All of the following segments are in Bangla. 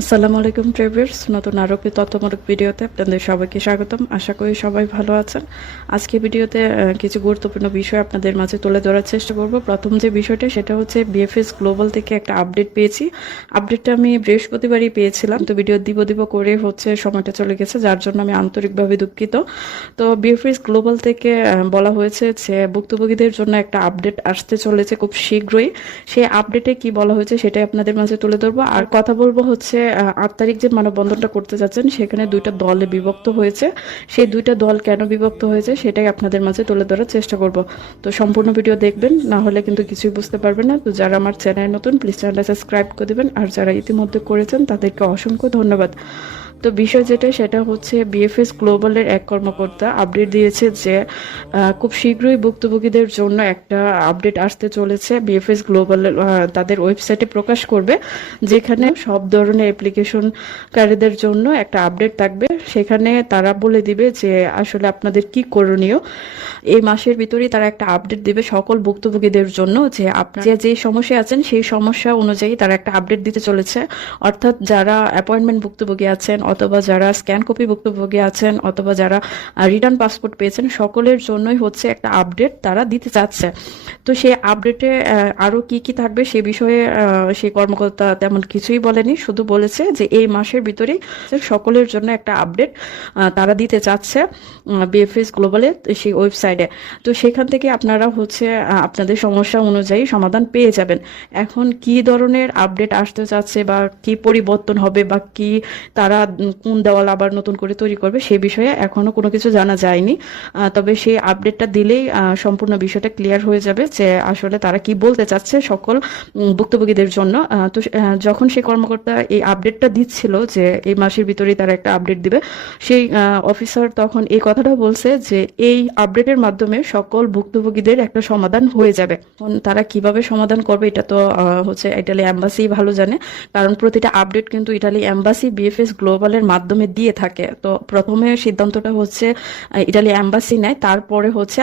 আসসালামু আলাইকুম ট্রেভার্স, নতুন আরও একটি তথ্যমূলক ভিডিওতে আপনাদের সবাইকে স্বাগতম। আশা করি সবাই ভালো আছেন। আজকে ভিডিওতে কিছু গুরুত্বপূর্ণ বিষয় আপনাদের মাঝে তুলে ধরার চেষ্টা করব। প্রথম যে বিষয়টা সেটা হচ্ছে বিএফএস গ্লোবাল থেকে একটা আপডেট পেয়েছি। আপডেটটা আমি বৃহস্পতিবারই পেয়েছিলাম, তো ভিডিও দিব করে হচ্ছে সময়টা চলে গেছে, যার জন্য আমি আন্তরিকভাবে দুঃখিত। তো বিএফএস গ্লোবাল থেকে বলা হয়েছে যে ভুক্তভোগীদের জন্য একটা আপডেট আসতে চলেছে খুব শীঘ্রই। সেই আপডেটে কি বলা হয়েছে সেটাই আপনাদের মাঝে তুলে ধরবো। আর কথা বলবো হচ্ছে 8 তারিখ যে মানববন্ধনটা করতে যাচ্ছেন সেখানে দুইটা দলে বিভক্ত হয়েছে। সেই দুইটা দল কেন বিভক্ত হয়েছে সেটাই আপনাদের মাঝে তুলে ধরার চেষ্টা করব। তো সম্পূর্ণ ভিডিও দেখবেন, না হলে কিন্তু কিছুই বুঝতে পারবেন না। তো যারা আমার চ্যানেল নতুন, প্লিজ চ্যানেলটা সাবস্ক্রাইব করে দেবেন, আর যারা ইতিমধ্যে করেছেন তাদেরকে অসংখ্য ধন্যবাদ। তো বিষয় যেটা সেটা হচ্ছে বিএফএস গ্লোবালের এক কর্মকর্তা আপডেট দিয়েছে যে খুব শীঘ্রই ভুক্তভোগীদের জন্য একটা আপডেট আসতে চলেছে। বিএফএস গ্লোবাল তাদের ওয়েবসাইটে প্রকাশ করবে, যেখানে সব ধরনের অ্যাপ্লিকেশনকারীদের জন্য একটা আপডেট থাকবে। সেখানে তারা বলে দিবে যে আসলে আপনাদের কি করণীয়। এই মাসের ভিতরেই তারা একটা আপডেট দিবে সকল ভুক্তভোগীদের জন্য, যে আপনারা যে সমস্যা আছেন সেই সমস্যা অনুযায়ী তারা একটা আপডেট দিতে চলেছে। অর্থাৎ যারা অ্যাপয়েন্টমেন্ট ভুক্তভোগী আছেন, অথবা যারা স্ক্যান কপি ভুক্তভোগী আছেন, অথবা যারা রিটার্ন পাসপোর্ট পেয়েছেন, সকলের জন্যই হচ্ছে একটা আপডেট তারা দিতে চাচ্ছে। তো সেই আপডেটে আরো কি কি থাকবে সে বিষয়ে সেই কর্মকর্তা তেমন কিছুই বলেনি, শুধু বলেছে যে এই মাসের ভিতরেই সকলের জন্য একটা আপডেট তারা দিতে চাচ্ছে বিএফএস গ্লোবালে সেই ওয়েবসাইটে। তো সেখান থেকে আপনারা হচ্ছে আপনাদের সমস্যা অনুযায়ী সমাধান পেয়ে যাবেন। এখন কি ধরনের আপডেট আসতে চাচ্ছে, বা কি পরিবর্তন হবে, বা কি তারা কোন দেওয়াল আবার নতুন করে তৈরি করবে সে বিষয়ে এখনো কোনো কিছু জানা যায়নি। তবে সেই আপডেটটা দিলেই সম্পূর্ণ বিষয়টা ক্লিয়ার হয়ে যাবে যে আসলে তারা কি বলতে চাচ্ছে সকল ভুক্তভোগীদের জন্য। তো যখন সেই কর্মকর্তা এই আপডেটটা দিচ্ছিল যে এই মাসের ভিতরেই তারা একটা আপডেট দিবে, সেই অফিসার তখন এই কথাটা বলছে যে এই আপডেটের মাধ্যমে সকল ভুক্তভোগীদের একটা সমাধান হয়ে যাবে। তারা কিভাবে সমাধান করবে এটা তো হচ্ছে ইটালি এম্বাসি ভালো জানে, কারণ প্রতিটা আপডেট কিন্তু ইটালি এম্বাসি বিএফএস গ্লোবালের মাধ্যমে দিয়ে থাকে। তো প্রথমে সিদ্ধান্তটা হচ্ছে ইটালি এম্বাসি নেয়, তারপরে হচ্ছে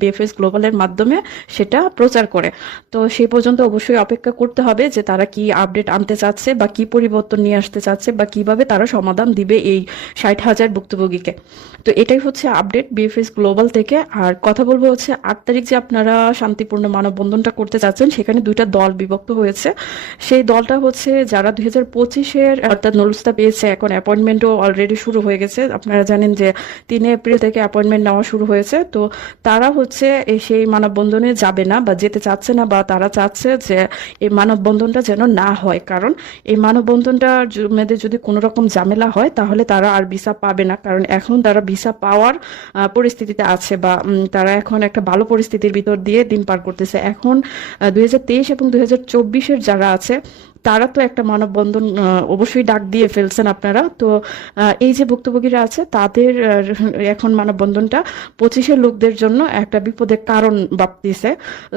বিএফএস গ্লোবালের মাধ্যমে সেটা প্রচার করে। তো সেই পর্যন্ত অবশ্যই অপেক্ষা করতে হবে যে তারা কি আপডেট আনতে চাচ্ছে, বা কি পরিবর্তন নিয়ে আসতে চাচ্ছে, বা কিভাবে তারা সমাধান দিবে এই 60,000 ভুক্তভোগীকে। তো এটাই হচ্ছে আপডেট বিএফএস গ্লোবাল থেকে। আর কথা বলবো হচ্ছে 8 তারিখ যে আপনারা শান্তিপূর্ণ মানববন্ধনটা করতে চাচ্ছেন, সেখানে দুইটা দল বিভক্ত হয়েছে। সেই দলটা হচ্ছে যারা 2025-এর অর্থাৎ নুলস্তা পেয়েছে, এখন অ্যাপয়েন্টমেন্টও অলরেডি শুরু হয়ে গেছে। আপনারা জানেন যে 3 এপ্রিল থেকে অ্যাপয়েন্টমেন্ট নেওয়া শুরু হয়েছে। তো তারা হচ্ছে সেই মানববন্ধনে যাবে না, বা যেতে চাচ্ছে না, বা তারা চাচ্ছে যে এই মানববন্ধনটা যেন না হয়। কারণ এই মানববন্ধনটা মেয়েদের যদি কোনো রকম ঝামেলা হয় তাহলে তারা আর ভিসা পাবে না, কারণ এখন তারা ভিসা পাওয়ার পরিস্থিতিতে আছে, বা তারা এখন একটা ভালো পরিস্থিতির ভিতর দিয়ে দিন পার করতেছে। এখন 2023 এবং 2024-এর যারা আছে তারা তো একটা মানববন্ধন অবশ্যই ডাক দিয়ে ফেলছেন আপনারা। তো এই যে ভুক্তভোগীরা আছে তাদের এখন মানববন্ধনটা 25-এর লোকদের জন্য একটা বিপদের কারণ ভাবতেছে।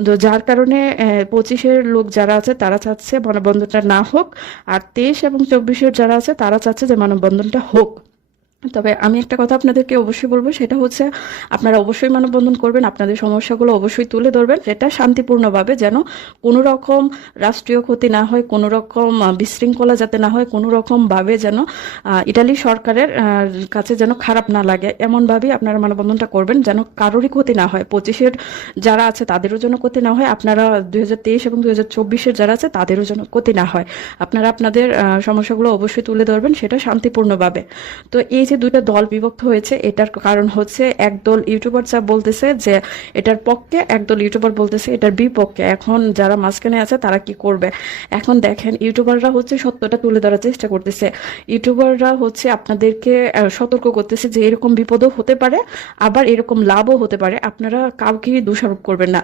তো যার কারণে 25-এর লোক যারা আছে তারা চাচ্ছে মানববন্ধনটা না হোক, আর 23 এবং 24-এর যারা আছে তারা চাচ্ছে যে মানববন্ধনটা হোক। তবে আমি একটা কথা আপনাদেরকে অবশ্যই বলবো, সেটা হচ্ছে আপনারা অবশ্যই মানববন্ধন করবেন, আপনাদের সমস্যাগুলো অবশ্যই তুলে ধরবেন, সেটা শান্তিপূর্ণভাবে, যেন কোনো রকম রাষ্ট্রীয় ক্ষতি না হয়, কোনো রকম বিশৃঙ্খলা যাতে না হয়, কোনো রকম ভাবে যেন ইটালি সরকারের কাছে যেন খারাপ না লাগে, এমনভাবেই আপনারা মানববন্ধনটা করবেন যেন কারোরই ক্ষতি না হয়। 25-এর যারা আছে তাদেরও যেন ক্ষতি না হয়, আপনারা 2023 এবং 2024-এর যারা আছে তাদেরও যেন ক্ষতি না হয়। আপনারা আপনাদের সমস্যাগুলো অবশ্যই তুলে ধরবেন, সেটা শান্তিপূর্ণভাবে। তো এই যে দুইটা দল বিভক্ত হয়েছে, এটার কারণ হচ্ছে একদল ইউটিউবার যা বলতেছে যে এটার পক্ষে, একদল ইউটিউবার বলতেছে এটার বিপক্ষে। এখন যারা মাঝখানে আছে তারা কি করবে? এখন দেখেন, ইউটিউবাররা হচ্ছে সত্যটা তুলে ধরার চেষ্টা করতেছে। ইউটিউবাররা হচ্ছে আপনাদেরকে সতর্ক করতেছে যে এরকম বিপদও হতে পারে, আবার এরকম লাভও হতে পারে। আপনারা কাউকে দোষারোপ করবেন না,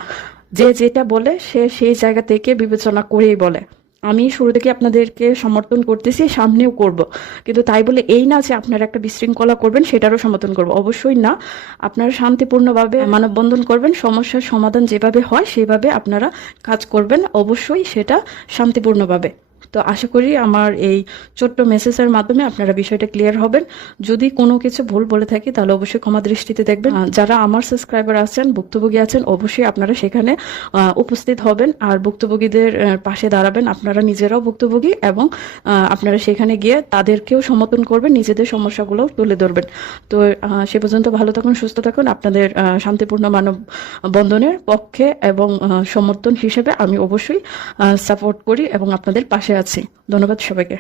যে যেটা বলে সে সেই জায়গা থেকে বিবেচনা করেই বলে। আমি শুরু থেকে আপনাদেরকে সমর্থন করতেছি, সামনেও করব, কিন্তু তাই বলে এই না যে আপনারা একটা বিশৃঙ্খলা করবেন সেটারও সমর্থন করব, অবশ্যই না। আপনারা শান্তিপূর্ণভাবে মানববন্ধন করবেন, সমস্যার সমাধান যেভাবে হয় সেভাবে আপনারা কাজ করবেন, অবশ্যই সেটা শান্তিপূর্ণভাবে। তো আশা করি আমার এই ছোট্ট মেসেজের মাধ্যমে আপনারা বিষয়টা ক্লিয়ার হবেন। যদি কোনো কিছু ভুল বলে থাকি তাহলে অবশ্যই ক্ষমা দৃষ্টিতে দেখবেন। যারা আমার সাবস্ক্রাইবার আছেন, ভুক্তভোগী আছেন, অবশ্যই আপনারা সেখানে উপস্থিত হবেন আর ভুক্তভোগীদের পাশে দাঁড়াবেন। আপনারা নিজেরাও ভুক্তভোগী এবং আপনারা সেখানে গিয়ে তাদেরকেও সমর্থন করবেন, নিজেদের সমস্যাগুলো তুলে ধরবেন। তো সে পর্যন্ত ভালো থাকুন, সুস্থ থাকুন। আপনাদের শান্তিপূর্ণ মানববন্ধনের পক্ষে এবং সমর্থন হিসেবে আমি অবশ্যই সাপোর্ট করি এবং আপনাদের পাশে আছি। ধন্যবাদ সবাইকে।